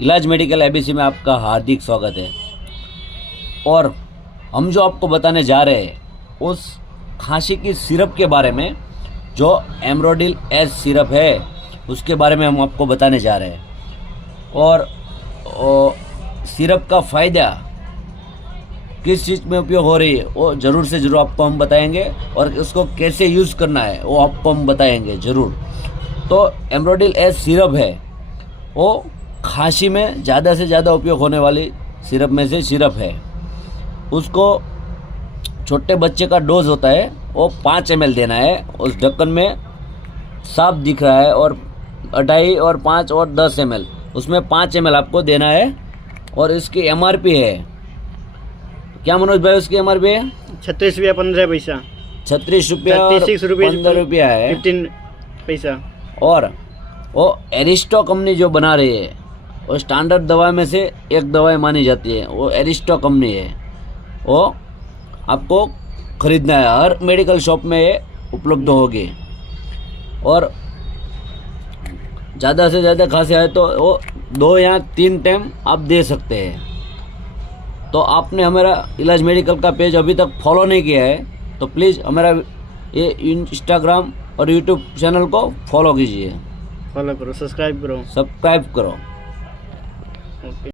इलाज medical ABC में आपका हार्दिक स्वागत है। और हम जो आपको बताने जा रहे हैं उस खांसी की सिरप के बारे में, जो एमरोडिल एस सिरप है उसके बारे में हम आपको बताने जा रहे हैं। और सिरप का फ़ायदा किस चीज़ में उपयोग हो रही है वो ज़रूर से ज़रूर आपको हम बताएंगे, और उसको कैसे यूज़ करना है वो आपको हम बताएंगे ज़रूर। तो एमरोडिल एस सिरप है वो खांसी में ज़्यादा से ज़्यादा उपयोग होने वाली सिरप में से सिरप है। उसको छोटे बच्चे का डोज होता है वो 5 ml देना है। उस ढक्कन में साफ दिख रहा है, और 2.5 और 5 और 10 ml, उसमें 5 ml आपको देना है। और इसकी MRP है क्या मनोज भाई? उसकी MRP है 36 रुपया 15 पैसा, 36 रुपया 15 रुपया है 15 पैसा। और वो एरिस्टो कंपनी जो बना रही है वो स्टैंडर्ड दवा में से एक दवाई मानी जाती है, वो एरिस्टो कंपनी है। वो आपको ख़रीदना है, हर मेडिकल शॉप में ये उपलब्ध होगी। और ज़्यादा से ज़्यादा खांसी आए तो वो 2 या 3 टाइम आप दे सकते हैं। तो आपने हमारा इलाज मेडिकल का पेज अभी तक फॉलो नहीं किया है तो प्लीज़ हमारा ये इंस्टाग्राम और यूट्यूब चैनल को फॉलो कीजिए, फॉलो करो, सब्सक्राइब करो। सब्सक्राइब करो। ओके।